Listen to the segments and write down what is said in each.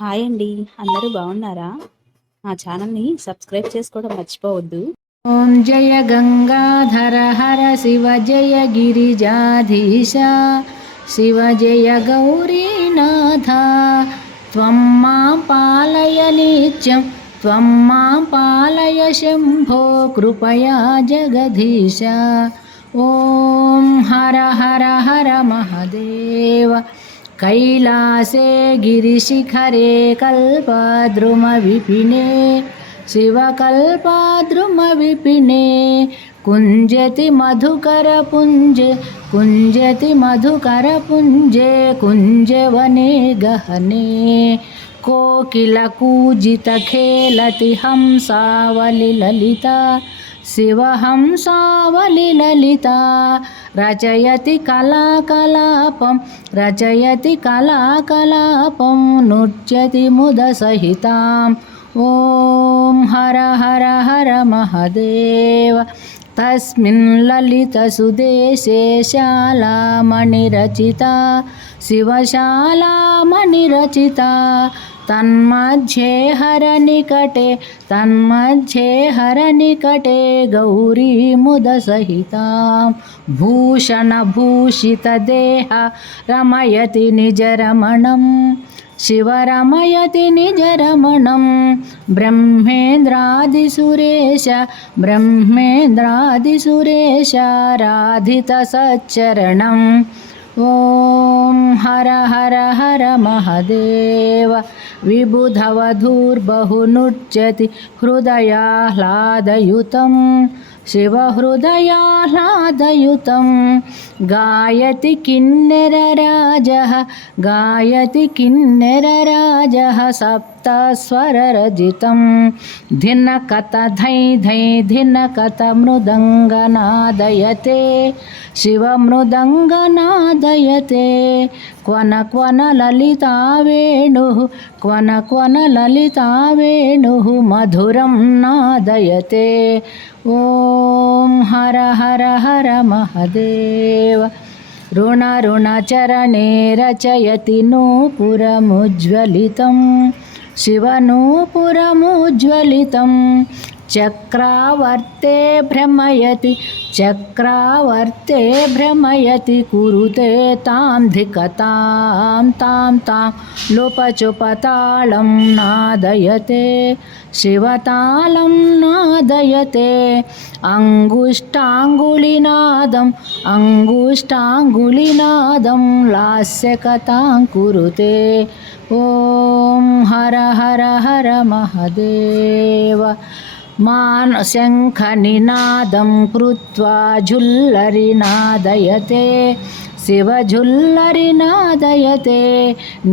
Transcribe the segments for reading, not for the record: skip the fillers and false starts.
Hi అండి. అందరూ బాగున్నారా? మా ఛానల్‌ని సబ్స్క్రైబ్ చేసుకోవడం మర్చిపోవద్దు. ఓం జయ గంగాధర హర శివ జయ గిరిజాధీశ శివ జయ గౌరీనాథ త్వం మాం పాలయ నిత్యం త్వం మాం పాలయ శంభో కృపయా జగదీశ. ఓం హర హర హర మహదేవ. कैलासे गिरिशिखरे कल्पद्रुमविपिने शिवकल्पद्रुमविपिने कुञ्जति मधुकरपुञ्जे कुञ्जति मधुकरपुञ्जे कुञ्जवने गहने कोकिलकूजितखेलति हंसावलिललिता शिवहंसावलिललिता रचयति कलाकलापं रचयति कलाकलापं नृत्यति मुदसहिताम्. ॐ हर हर हर महदेव. तस्मिन् ललितसुदेशे शालामणिरचिता शिवशालामणिरचिता तन्मध्ये हरनिकटे गौरी मुदसहितां भूषणभूषितदेह रमयति निजरमणं शिवरमयति निजरमणं ब्रह्मेन्द्रादिसुरेश राधितसच्चरणम्. ॐ हर हर हर महदेव. विबुधवधूर्बहुनृत्यति हृदयाह्लादयुतं शिवहृदयाह्लादयुतं गायति किन्नरराजः सप्तस्वररजितं धिनकत धै धै धिनकत मृदङ्गनादयते शिवमृदङ्गनादयते क्वन क्वन ललिता वेणुः मधुरं नादयते. ॐ हर हर हर महदेव. ऋणचरणे रचयति नूपुरमुज्ज्वलितं शिवनूपुरमुज्ज्वलितं चक्रावर्ते भ्रमयति कुरुते तां धिकतां तां लोपचुपतालं नादयते शिवतालं नादयते अङ्गुष्ठाङ्गुलिनादं लास्यकथां कुरुते. ॐ हर हर हर महदेव. शङ्खनिनादं कृत्वा झुल्लरिनादयते शिवझुल्लरिनादयते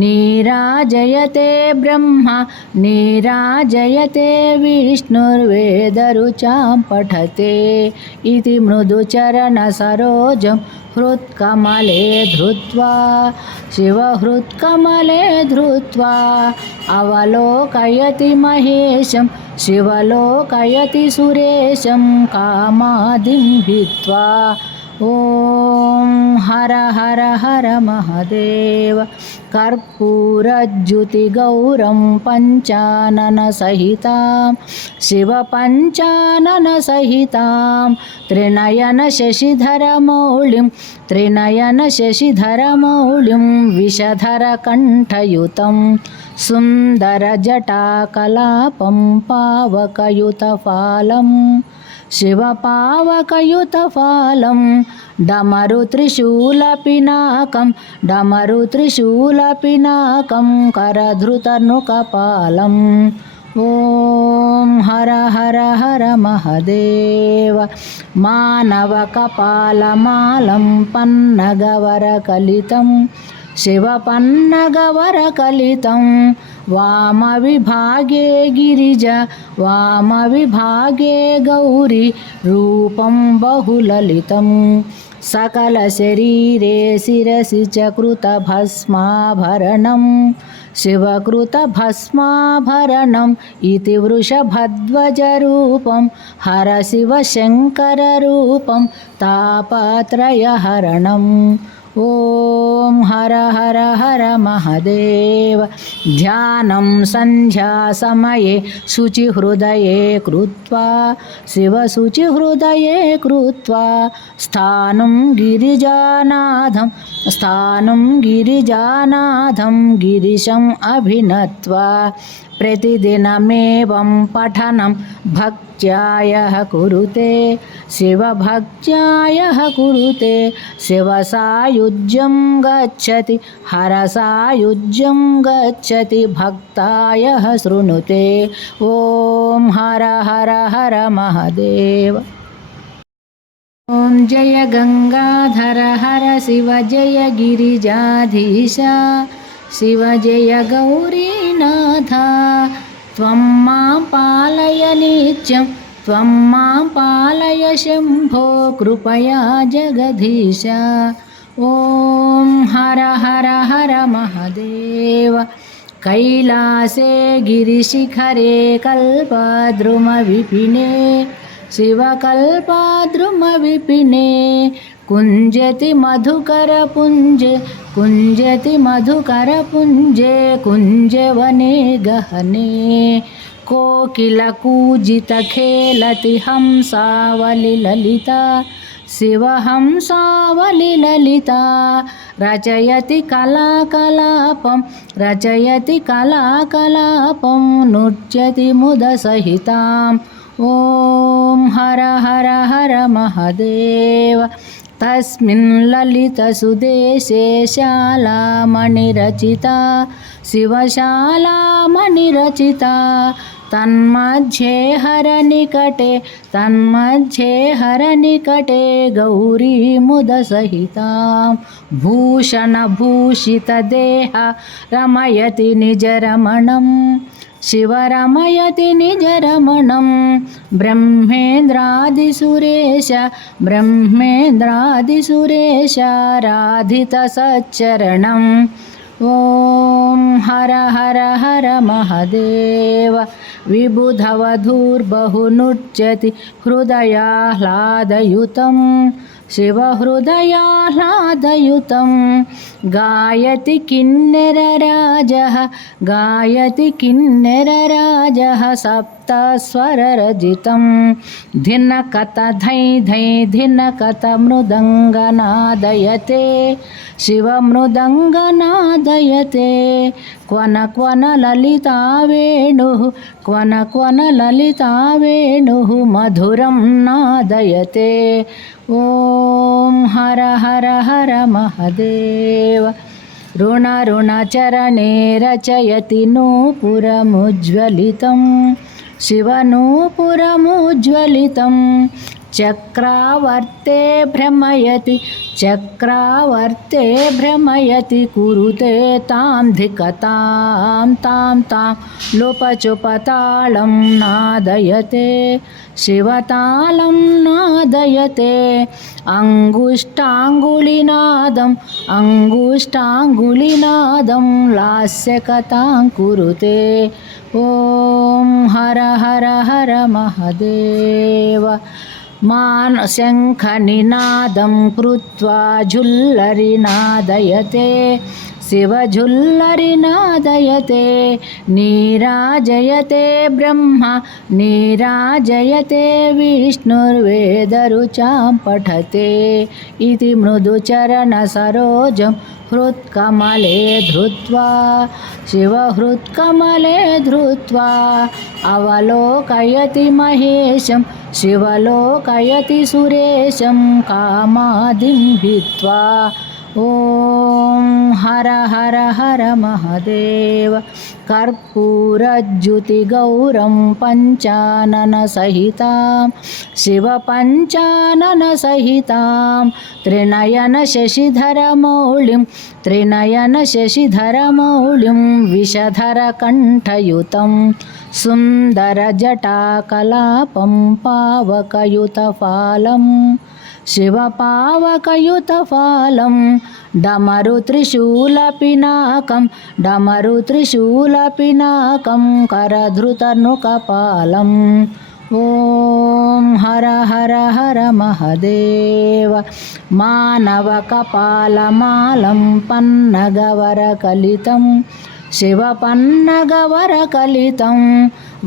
नीराजयते ब्रह्मा नीराजयते विष्णुर्वेदरुचां पठते इति मृदुचरणसरोजं हृत्कमले धृत्वा शिवहृत्कमले धृत्वा अवलोकयति महेशं शिवलोकयति सुरेशं कामादिं भित्वा. ॐ हर हर हर महदेव. कर्पूरज्युतिगौरं पञ्चाननसहितां शिवपञ्चाननसहितां त्रिनयनशशिधरमौलिं विषधरकण्ठयुतं सुन्दरजटाकलापं पावकयुतफालं शिवपावकयुतफालं डमरुत्रिशूलपिनाकं करधृतनुकपालम्. ॐ हर हर हर महदेव. मानवकपालमालं पन्नगवरकलितं शिवपन्नगवरकलितं वामविभागे गिरिजा वामविभागे गौरी रूपं बहुललितं सकलशरीरे शिरसि च कृतभस्माभरणं शिवकृतभस्माभरणम् इति वृषभध्वजरूपं हरशिवशङ्कररूपं तापत्रयहरणम्. ॐ हर हर हर महादेव। ध्यानं सन्ध्यासमये शुचिहृदये कृत्वा शिवशुचिहृदये कृत्वा स्थानं गिरिजानाथं गिरिशम् अभिनत्वा प्रतिदिनमेवं पठनं भक्त्यायः कुरुते शिवभक्त्यायः कुरुते शिवसायुज्यं गच्छति हरसायुज्यं गच्छति भक्तायः शृणुते। ॐ हर हर हर महादेव। ॐ जय गंगाधर हर शिव जय गिरिजाधीश शिव जय गौरीनाथ। त्वं मां पालय नित्यं त्वं मां पालय शम्भो कृपया जगदीश। ॐ हर हर हर महादेव। कैलासे गिरिशिखरे कल्पद्रुमविपिने शिवकल्पद्रुमविपिने कुञ्जति मधुकरपुञ्जे कुञ्जवने गहने कोकिलकूजितखेलति हंसावलिललिता शिवहंसावलिललिता रचयति कलाकलापं नृत्यति मुदसहिताम्। ॐ हर हर हर महादेव। तस्मिन् ललितसुदेशे शालामणिरचिता शिवशालामणिरचिता तन्मध्ये हरनिकटे गौरीमुदसहितां भूषणभूषितदेहा रमयति निजरमणं शिवरमयति निजरमणं ब्रह्मेन्द्रादिसुरेश राधितसच्चरणम्। ॐ हर हर हर महादेव। विबुधवधूर्बहुनृत्यति हृदयाह्लादयुतं शिवहृदयाह्लादयुतं गायति किन्नरराजः सप्तस्वररजितं धिनकत धै धै धिनकत मृदङ्गनादयते शिवमृदङ्गनादयते क्वन क्वन ललिता वेणुः मधुरं नादयते। ॐ हर हर हर महादेव। ऋणचरणे रचयति नूपुरमुज्ज्वलितं शिवनूपुरमुज्ज्वलितं चक्रावर्ते भ्रमयति कुरुते तां धिकतां तां लोपचुपतालं नादयते शिवतालं नादयते अङ्गुष्ठाङ्गुलिनादं लास्यकथां कुरुते। ॐ हर हर हर महादेव। शङ्खनिनादं कृत्वा झुल्लरिनादयते शिवझुल्लरिनादयते नीराजयते ब्रह्मा नीराजयते विष्णुर्वेदरुचां पठते इति मृदुचरणसरोजं हृत्कमले धृत्वा शिवहृत्कमले धृत्वा अवलोकयति महेशं शिवलोकयति सुरेशं कामादिं हित्वा। ॐ हर हर हर महादेव। कर्पूरज्युतिगौरं पञ्चाननसहितां शिवपञ्चाननसहितां त्रिनयनशशिधरमौलिं विषधरकण्ठयुतं सुन्दरजटाकलापं पावकयुतफालं शिवपावकयुतफालं डमरुत्रिशूलपिनाकं करधृतनुकपालं ॐ हर हर हर महदेव मानवकपालमालं पन्नगवरकलितं शिवपन्नगवरकलितं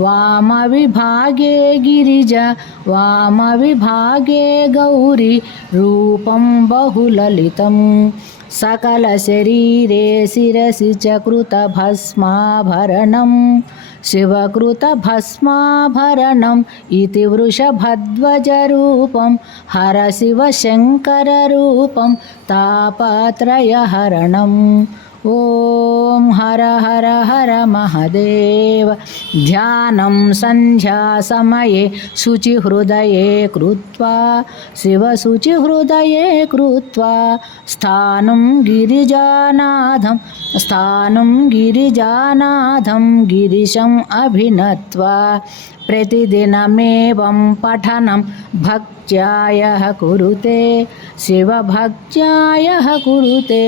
वामविभागे गिरिजा वामविभागे गौरी रूपं बहुललितं सकलशरीरे शिरसि च कृतभस्माभरणं शिवकृतभस्माभरणम् इति वृषभध्वजरूपं हरशिवशङ्कररूपं तापत्रयहरणम् ॐ हर हर हर महदेव ध्यानं सन्ध्यासमये शुचिहृदये कृत्वा शिवशुचिहृदये कृत्वा स्थानं गिरिजानाथं गिरिशम् अभिनत्वा प्रतिदिनमेवं पठनं भक्त्यायः कुरुते शिवभक्त्यायः कुरुते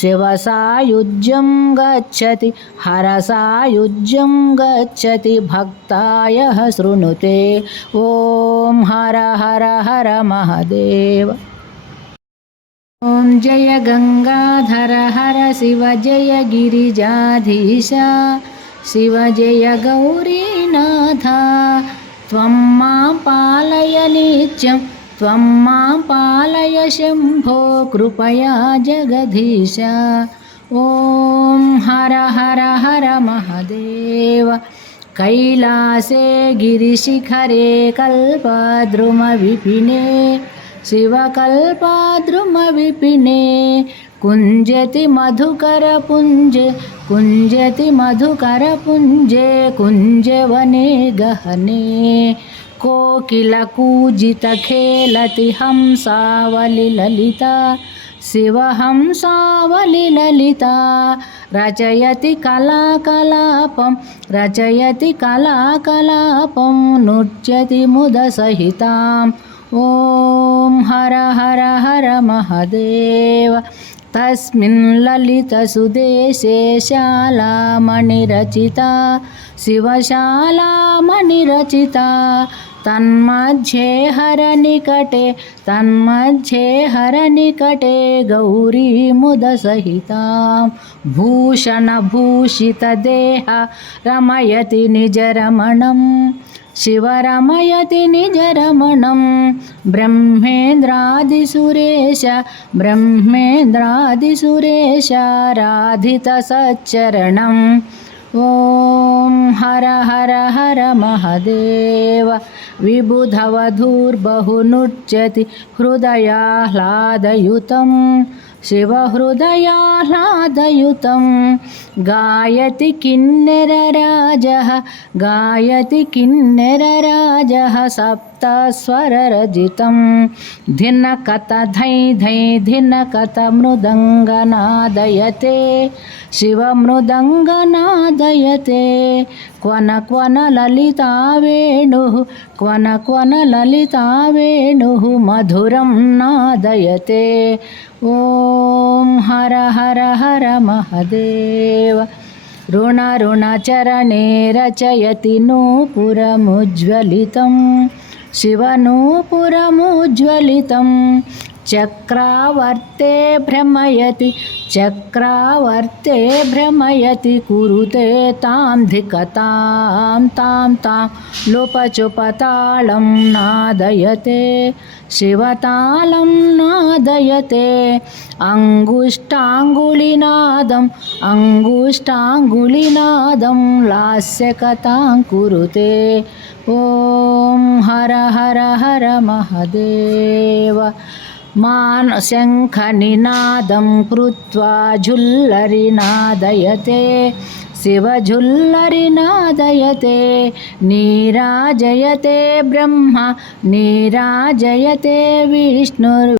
शिवसायुज्यं गच्छति हरसायुज्यं गच्छति भक्तायः शृणुते ॐ हर हर हर महदेव ॐ जय गंगाधर हर शिव जय गिरिजाधीश शिव जय गौरीनाथ त्वं मां पालय नित्यं त्वं मां पालय शम्भो कृपया जगदीश ॐ हर हर हर महदेव कैलासे गिरिशिखरे कल्पद्रुमविपिने शिवकल्पद्रुमविपिने कुञ्जति मधुकरपुञ्जे कुञ्जवने गहने कोकिलकूजितखेलति हंसावलिललिता शिवहंसावलिललिता रचयति कलाकलापं नृत्यति मुदसहिताम् ॐ हर हर हर महदेव तस्मिन् ललितसुदेशे शालामणिरचिता शिवशालामणिरचिता तन्मध्ये हरनिकटे गौरी मुदसहितां भूषणभूषितदेह रमयति निजरमणं शिवरमयति निजरमणं ब्रह्मेन्द्रादिसुरेश राधितसच्चरणम् ॐ हर हर हर महदेव विबुधवधूर्बहुनृत्यति हृदयाह्लादयुतं शिवहृदयाह्लादयुतं गायति किन्नरराजः सप्तस्वररजितं धिनकत धै धै धिनकत मृदङ्गनादयते शिवमृदङ्गनादयते क्वन ललिता वेणुः मधुरं नादयते ॐ हर हर हर महदेव ऋणचरणे रचयति नूपुरमुज्ज्वलितं शिवनूपुरमुज्ज्वलितं चक्रावर्ते भ्रमयति कुरुते तां धिकतां तां लोपचुपतालं नादयते शिवतालं नादयते अङ्गुष्ठाङ्गुलिनादं लास्यकथां कुरुते ॐ हर हर हर महदेव शङ्खनिनादं कृत्वा झुल्लरिनादयते शिवझुल्लरिनादयते नीराजयते ब्रह्मा नीराजयते विष्णुर्